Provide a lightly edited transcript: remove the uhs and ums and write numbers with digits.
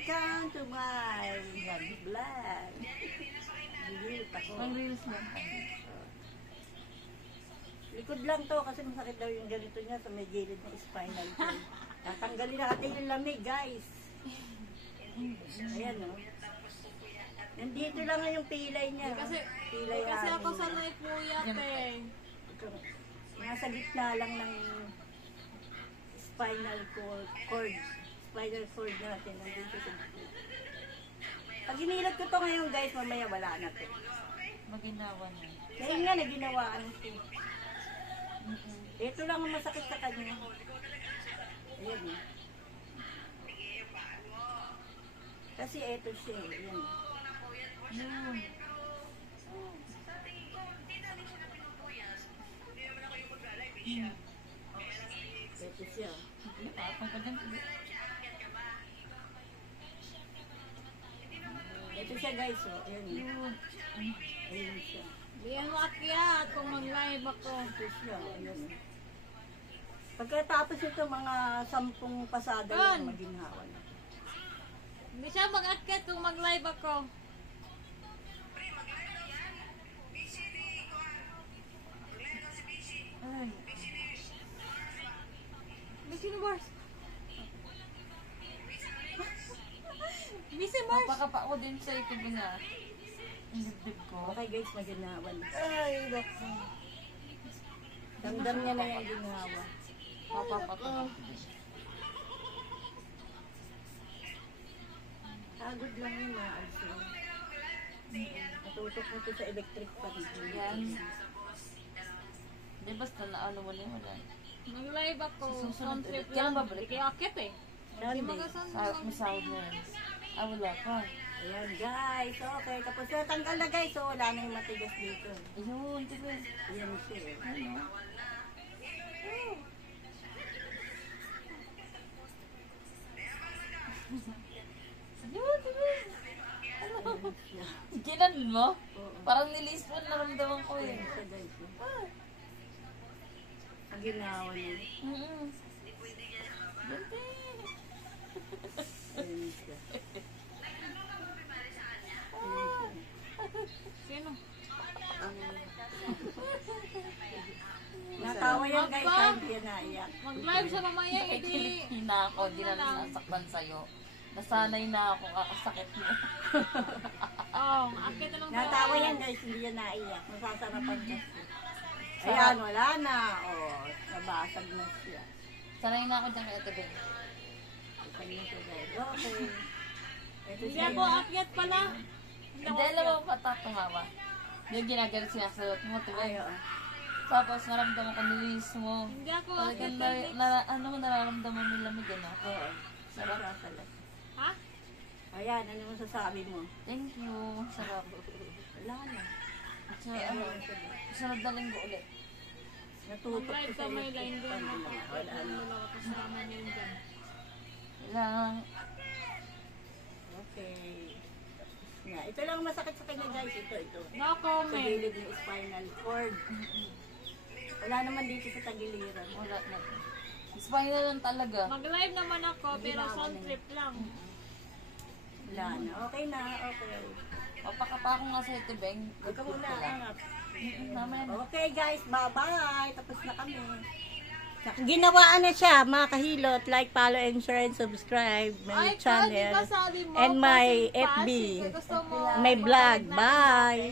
Welcome to my vlog. Gigilip ako. Pang-reels lang. Likod lang to kasi masakit daw yung ganito niya sa may gilid ng spinal cord. Tatanggalin natin yung lamig, guys. Ayan, no? Nandito lang yung pilay niya. Pilay Kasi hangin ako niya. sanay puyat eh. Nasa gitna lang ng spinal cord. Spinal cord natin. Nandito sa gitna. Pag inilat ko to ngayon, guys, mamaya wala na to. Maginawa na. Kaya nga, naginawaan ko. Ito lang ang masakit sa kanya. Ayan eh. Kasi ito siya eh. Ayan. Yun. Ito siya. Tapang ka dyan. Ito siya, guys. Oh. Ayan eh. Yun. Ayan siya. Diyan mo akyat kung mag-live ako. Ito siya. Ayan eh. Pagkatapos ito, mga 10 pasada lang maginhawa na. Hindi siya mag-akyat kung mag-live ako. Ay. Busy Mars. Busy Mars. Mapakapa ko din sa ito na. Ang dibdib ko. Okay, guys, maginhawa na. Ay, naku. Damdam niya na yung ginhawa. Papapato. Agod lang yun, maalsin. Natutok mo ito sa electric pan. Yan. Di basta na ano mo na yun. Mag-live ako. Susunod Sound trip ulit. Kailan lang. babalik? Hindi akyat eh. Hindi Sunday. mag-sound Masahod na yan. Ah, wala pa. Ayan, guys. Okay, tapos na tanggal na, guys. So, wala na yung matigas dito. Ayun, diba? Ayan siya. Ano? Ayun, diba? Ano? Ginanon mo? Parang nilis mo, naramdaman ko eh. Ayan siya, guys. Ang ginawa niya. Ayan siya. Sino? Natawa yan, guys. Hindi yan naiyak. Mag-live siya mamaya. Hindi. Hina ako, di na nasaktan sa'yo. Nasanay na ako, kakasakit mo. Oh, akyat na lang Natawa yan, guys. Hindi yan naiyak. Masasarapan kasi. Ayan, wala na. Oh, nabasag na siya. Sanay na ako dyan kay Ate Ben. Ayan siya, guys. Okay. Ito Hindi siya. ako akyat pala. Hindi, alam mo, patatungawa. Yung ginagalit sinasalot mo, ito Ay, eh. oo. Tapos naramdaman ko, nilis mo. Hindi ako Talagang akyat. ano mo nararamdaman mo lamig, ano? Oo. Sarap. Sarap. Ha? Ayan, ano mo sasabi mo? Thank you. Sarap. Wala na. So, ano, sunod na linggo ulit. Natutok ko Mag-live sa ka may electric line doon. fan. Wala na. Wala ka kasama niya yun dyan. Lang. Okay. Nga, ito lang masakit sa kanya, guys. Ito. No Sa comment. gilid ng spinal cord. Wala naman dito sa tagiliran. Wala na. Spinal lang talaga. Mag-live naman ako pero sound trip lang. Wala na. Okay na. Okay. Papakapa ko nga sa Ate Ben. Huwag ka muna angat. Naman. Okay, guys. Bye-bye. Tapos na kami. Ginawaan na siya, mga kahilot. Like, follow, and share, and subscribe. My Ay, channel. di ba sabi mo? And my passing, FB. gusto mo My vlog. mag-live na Bye.